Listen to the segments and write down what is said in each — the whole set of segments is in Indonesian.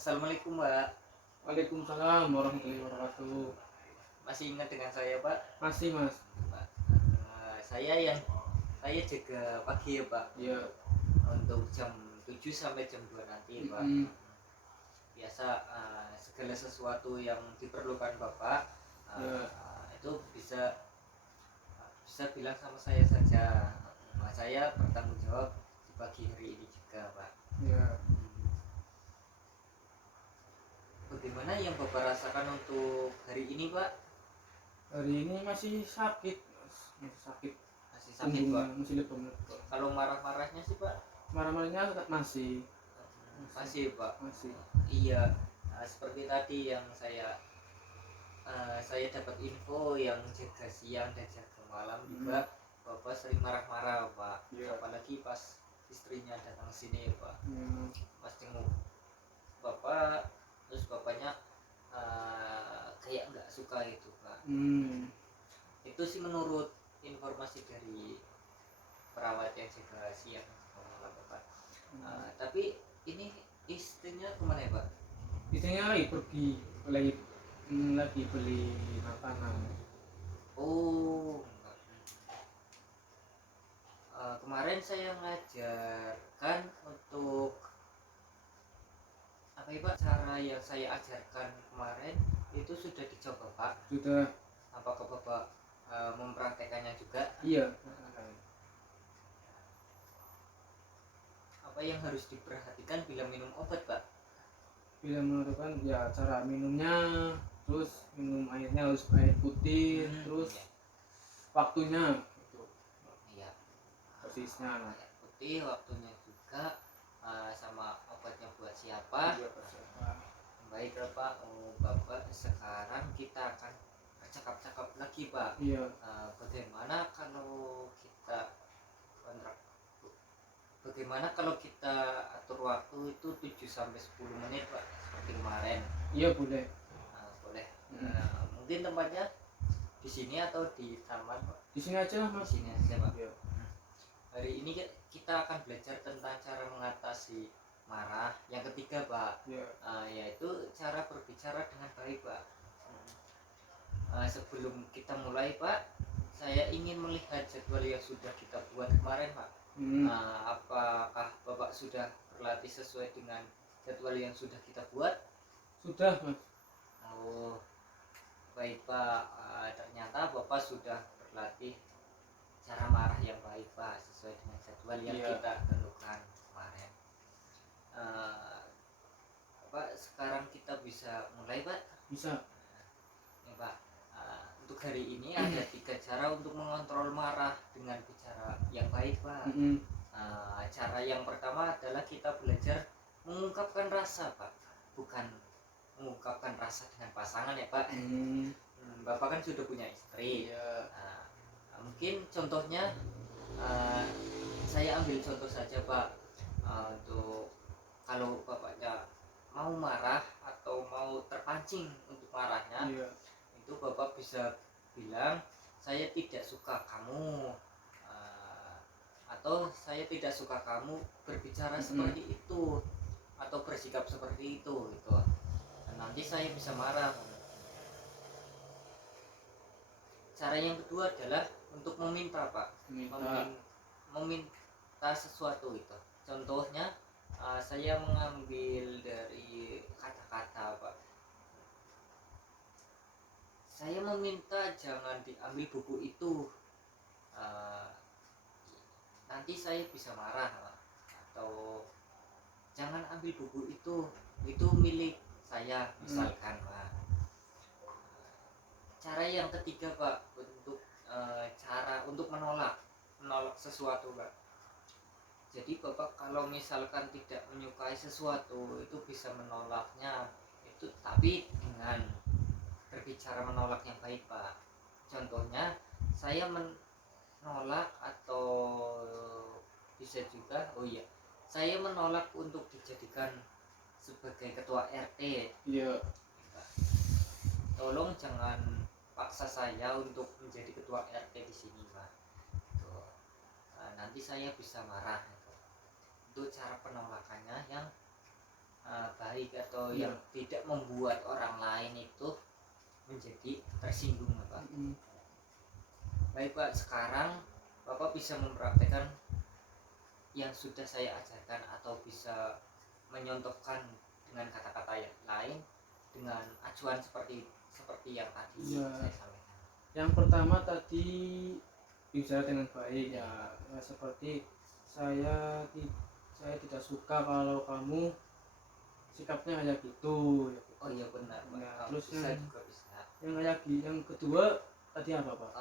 Assalamualaikum Mbak. Waalaikumsalam warahmatullahi wabarakatuh. Masih ingat dengan saya Pak? Masih mas. Pak, saya jaga pagi ya Pak, Iya. untuk jam 7 sampai jam 2 nanti ya Pak. Mm-mm. Biasa segala sesuatu yang diperlukan Bapak Iya. itu bisa bisa bilang sama saya saja. Saya bertanggung jawab di pagi hari ini juga Pak. Iya. Bagaimana yang Bapak rasakan untuk hari ini Pak? Hari ini masih sakit mas. Masih sakit. Masih sakit Pak? Masih lemes. Kalau marah-marahnya sih Pak? Marah-marahnya masih. Masih Pak. Masih. Iya, seperti tadi yang saya dapat info yang jaga siang dan jaga malam juga Bapak sering marah-marah Pak. Iya. Apalagi pas istrinya datang sini Pak. Pas jenguk Bapak, terus Bapaknya kayak nggak suka itu Pak. Itu sih menurut informasi dari perawat yang jaga siang dan malam Bapak. Tapi ini istrinya kemana ya Pak? Istrinya lagi pergi, lagi beli makanan. Oh, kemarin saya ngajarkan untuk apa ya Pak? Cara yang saya ajarkan kemarin itu sudah dicoba Pak. Sudah. Apakah Bapak mempraktekannya juga? Iya. Apa yang harus diperhatikan bila minum obat Pak? Bila menentukan ya cara minumnya, terus minum airnya harus air putih, terus Iya. waktunya gitu. Iya. Persisnya. Air putih waktunya juga, sama obatnya buat siapa? Iya, siapa? Baiklah Pak, Bapak sekarang kita akan bercakap-cakap lagi Pak. Iya. Bagaimana kalau kita kontrak? Bagaimana kalau kita atur waktu itu 7 sampai 10 menit Pak, seperti kemarin? Iya boleh. Boleh. Mungkin tempatnya di sini atau di taman Pak? Di sini aja Di mas. sini aja Pak. Iya. Hari ini kita akan belajar tentang cara mengatasi marah. Yang ketiga Pak, Iya. yaitu cara berbicara dengan baik Pak. Sebelum kita mulai Pak, saya ingin melihat jadwal yang sudah kita buat kemarin Pak. Apakah Bapak sudah berlatih sesuai dengan jadwal yang sudah kita buat? Sudah mas. Oh, baik Pak. Ternyata Bapak sudah berlatih cara marah yang baik Pak, sesuai dengan jadwal yang kita tentukan kemarin. Pak, sekarang kita bisa mulai Pak? Bisa. Nih Pak, untuk hari ini ada 3 cara untuk mengontrol marah dengan bicara yang baik Pak. Cara yang pertama adalah kita belajar mengungkapkan rasa Pak, bukan mengungkapkan rasa dengan pasangan ya Pak. Bapak kan sudah punya istri. Iya. Mungkin contohnya, saya ambil contoh saja Pak. Untuk kalau Bapaknya mau marah atau mau terpancing untuk marahnya, Iya. itu Bapak bisa bilang, saya tidak suka kamu, atau saya tidak suka kamu berbicara seperti itu atau bersikap seperti itu gitu. Dan nanti saya bisa marah. Cara yang kedua adalah untuk meminta Pak. Meminta sesuatu itu. Contohnya, saya mengambil dari kata-kata Pak. Saya meminta jangan diambil buku itu, nanti saya bisa marah Pak. Atau jangan ambil buku itu milik saya misalkan Pak. Cara yang ketiga Pak, untuk cara untuk menolak sesuatu Pak. Jadi Bapak kalau misalkan tidak menyukai sesuatu itu bisa menolaknya itu, tapi dengan berbicara menolak yang baik Pak. Contohnya saya menolak, atau bisa juga saya menolak untuk dijadikan sebagai ketua RT. Iya. Tolong jangan paksa saya untuk menjadi ketua RT di sini Pak. Nanti saya bisa marah. Itu cara penolakannya yang baik atau Iya. yang tidak membuat orang lain itu menjadi tersinggung Pak. Baik Pak, sekarang Bapak bisa mempraktekkan yang sudah saya ajarkan atau bisa menyontohkan dengan kata-kata yang lain dengan acuan seperti yang tadi Iya. saya sampaikan. Yang pertama tadi bicara dengan baik ya, seperti saya tidak suka kalau kamu sikapnya kayak gitu ya gitu. Oh iya benar Pak. Ya, terus bisa juga bisa. yang kedua tadi apa Pak?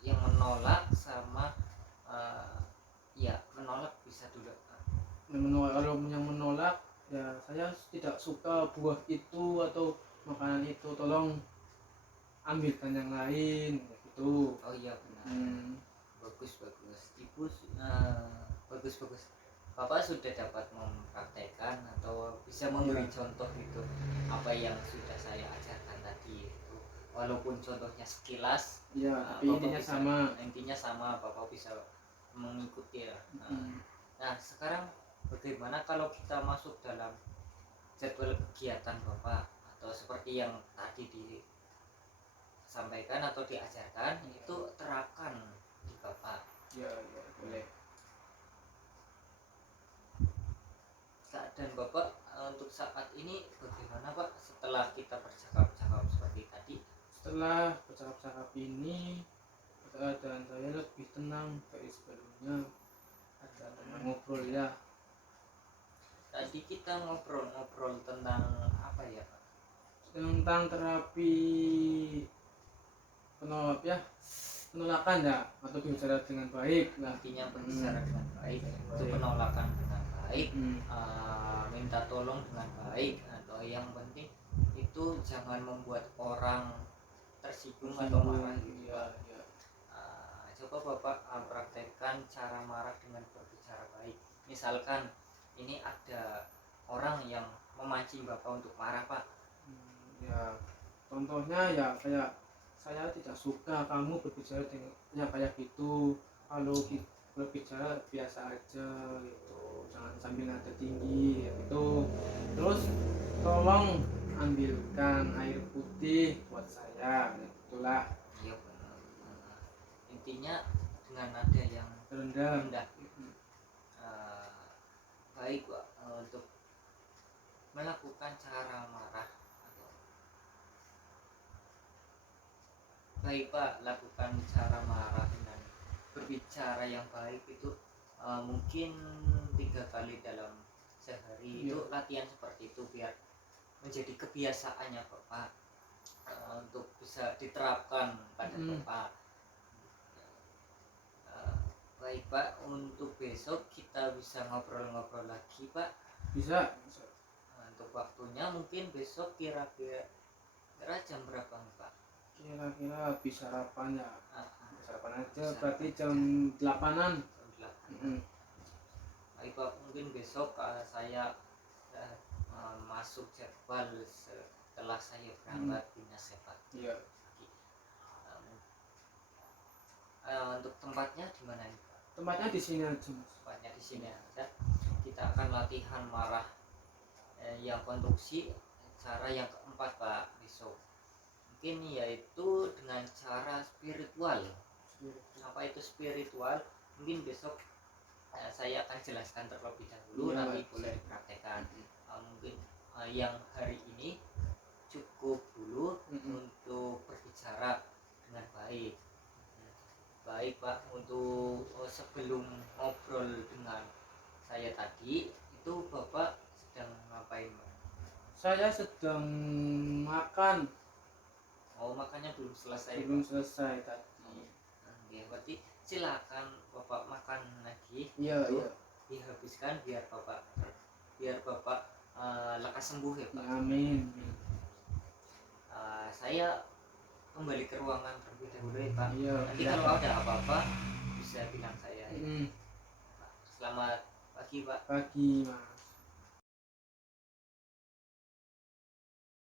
Yang menolak sama ya menolak bisa juga Pak. Kalau yang menolak ya, saya tidak suka buah itu atau makanan itu, tolong ambilkan yang lain gitu. Oh iya benar. Bagus Ibu, bagus Bapak sudah dapat mempraktekkan atau bisa memberi contoh itu apa yang sudah saya ajarkan tadi itu, walaupun contohnya sekilas Ya, tapi intinya sama. Bapak bisa mengikuti ya. Nah sekarang bagaimana kalau kita masuk dalam jadwal kegiatan Bapak atau seperti yang tadi disampaikan atau diajarkan itu terapkan di Bapak. Ya, boleh. Keadaan Bapak untuk saat ini bagaimana Pak setelah kita bercakap-cakap seperti tadi? Setelah bercakap-cakap ini, keadaan saya lebih tenang dari sebelumnya. Ada teman ngobrol ya. Tadi kita ngobrol tentang apa ya Pak? Tentang terapi penolakan ya, atau bicara dengan baik. Nah, Intinya berbicara dengan baik, itu penolakan dengan baik, minta tolong dengan baik, atau yang penting itu jangan membuat orang tersinggung atau marah gitu Pak. Coba Bapak praktekkan cara marah dengan berbicara baik. Misalkan ini ada orang yang memancing Bapak untuk marah Pak. Ya, contohnya ya kayak saya tidak suka kamu berbicara dengan ya kayak gitu. Kalau berbicara biasa aja gitu, jangan sambil nada tinggi gitu. Terus tolong ambilkan air putih buat saya, itulah. Iya benar. Intinya dengan nada yang Rendah. Baik Pak, untuk melakukan cara marah baik Pak, lakukan cara marah dengan berbicara yang baik itu mungkin 3 kali dalam sehari. Itu latihan seperti itu biar menjadi kebiasaannya Bapak, untuk bisa diterapkan pada Bapak. Baik Pak, untuk besok kita bisa ngobrol-ngobrol lagi Pak. Bisa. Untuk waktunya mungkin besok kira-kira jam berapa nih Pak? Kira-kira habis sarapan ya. Sarapan aja, berarti jam 8-an. Baik Pak, mungkin besok saya masuk jadwal setelah saya berangkat dinas ya Pak. Iya. Untuk tempatnya di mana nih Pak? Tempatnya di sini aja, Mas. Tempatnya di sini aja. Kita akan latihan marah yang konstruksi, cara yang keempat Pak besok. Mungkin yaitu dengan cara spiritual. Apa itu spiritual? Mungkin besok saya akan jelaskan terlebih dahulu, nanti boleh dipraktekkan. Mungkin yang hari ini cukup dulu untuk berbicara dengan baik. Baik Pak, untuk sebelum ngobrol dengan saya tadi itu Bapak sedang ngapain Pak? Saya sedang makan. Oh, makannya belum selesai Belum Pak? selesai tadi. Ya, berarti silakan Bapak makan lagi. Iya. Dihabiskan biar Bapak lekas sembuh ya Pak. Amin. Saya kembali ke ruangan terlebih dahulu ya Pak. Iya. Nanti kalau ada apa-apa bisa bilang saya. Selamat pagi Pak. Pagi Mas.